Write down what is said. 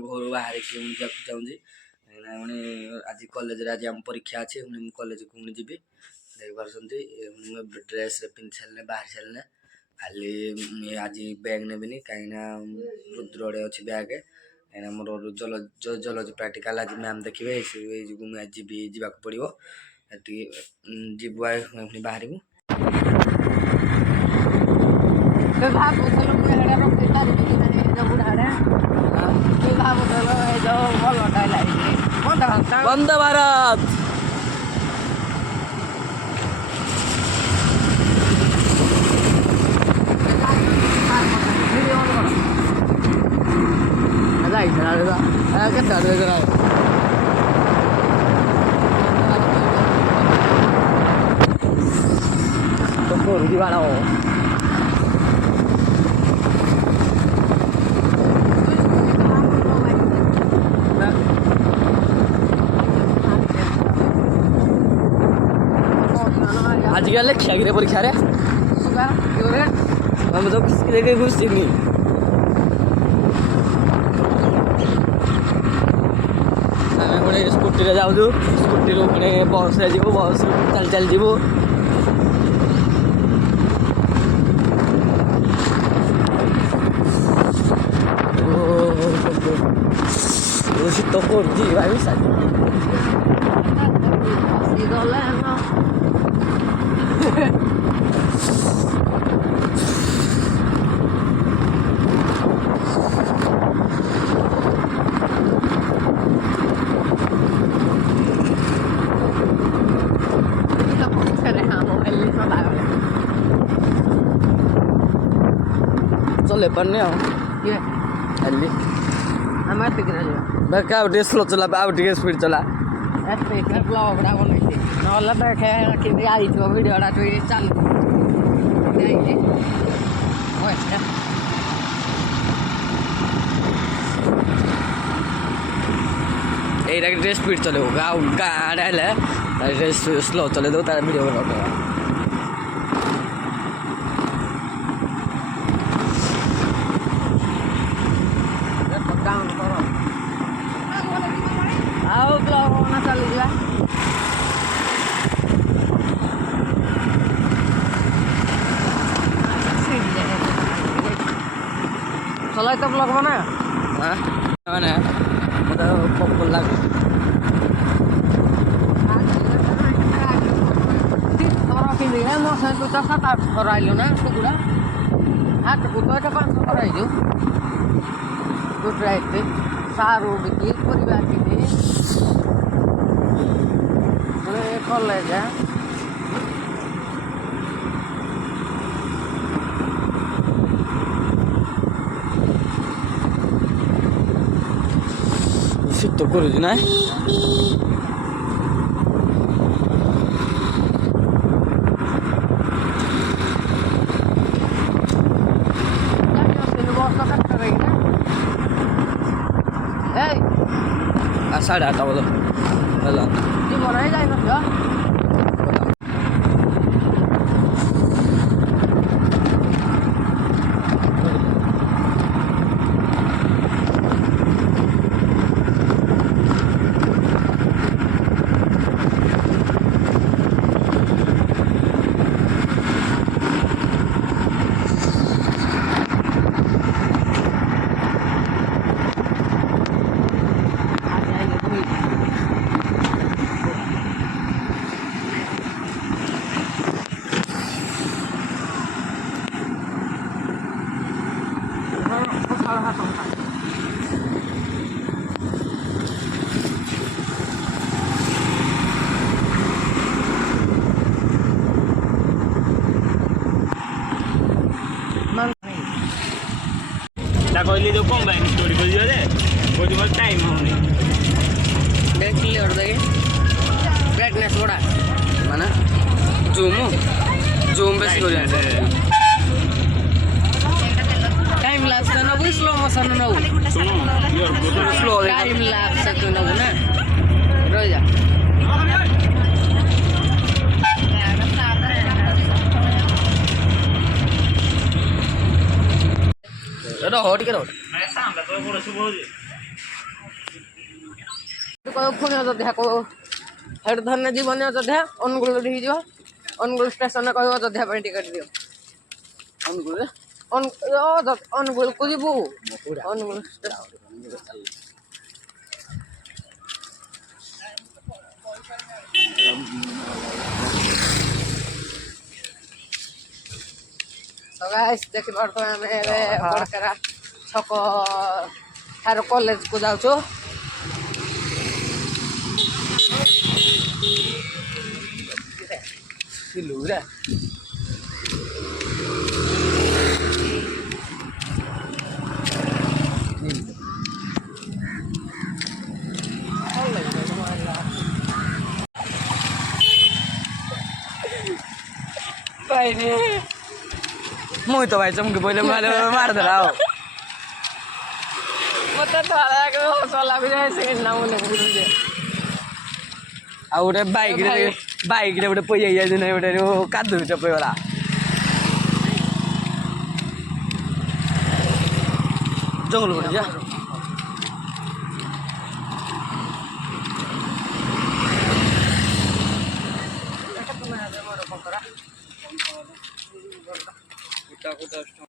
घर बाहर चाहूँगी आज कॉलेज आज आम परीक्षा अच्छी कॉलेज को जी देख पार्टी ड्रेस पिंधि सारे बाहर सारे खाली आज बैग नेबिनी कहीं रुद्र अड़े अच्छी बैग कहीं मोर जलजी प्राक्टिकल आज मैम देखिए जी जावाक पड़ो जीवु बाहर वंदे भारत आज क्या लक्ष्य गिरे परीक्षा रे हम तो किसी लेके घुस नहीं आम पुणे स्कूटी रे जाऊ स्कूटी रू पुणे बस रे जीवु बस चल चल जीवु शीत करजी भाई चले पड़ने स्लो चला स्पीड चला यही स्पीड चले स्लो चले दो तार वीडियो बना चला तो ब्लॉग बना मैंने पॉपकॉर्न लगा ना कुकुड़ा हाथ कुकुड़ा का 500 कराइलो गुड सारू बिकी परिवार के कॉलेज है शीत करुच ना साढ़े 8 बोलो बनाई जाए ना कहली जो कम भाई स्टोरी को दियो दे बहुत बहुत टाइम होने देख क्लियर दे ब्राइटनेस बड़ा माने जूम बेसी करिया टाइम लैप्स न हो स्लो मोशन न हो स्लो टाइम लैप्स तो न हो ना रह जा এটা হট কে হট মানে সামনে তো বড় শুভ হয়ে କହିବ ପୁଣି ଅଯୋଧ୍ୟା କହିବ ହେଠୁ ଧରିନେ ଯିବନି ଅଯୋଧ୍ୟା ଅନୁଗୁଳ ହେଇଯିବ ଅନୁଗୁଳ ଷ୍ଟେସନରେ କହିବ ଅଯୋଧ୍ୟା ପାଇଁ ଟିକେଟ୍ ଦିଅ ଅନୁଗୁଳରେ ଅନୁଗୁଳକୁ ଯିବୁ ଅନୁଗୁଳ So guys, ଦେଖିପାରୁଥିବେ ଆମେ ଏବେ ବଡ଼କେରା ଛକ ଠାରୁ କଲେଜକୁ ଯାଉଛୁ ସିଲୁଗୁରା ମୁଇଁ ତ ଭାଇ ଚମକି ପଇଲେ ମାରିଦେଲା ଆଉ ମତେ ହସ ଲାଗୁଛି ସେକେଣ୍ଡ ମୁଁ ଲେଖୁଛି ଆଉ ଗୋଟେ ବାଇକ୍ରେ ଗୋଟେ ପଇ ଯାଇଯାଇଛି ନାଇଁ ଗୋଟେ କାଦୁଅ ଚପେଇଗଲା ଜଙ୍ଗଲ ଗୋଟେ ଯା ମୋର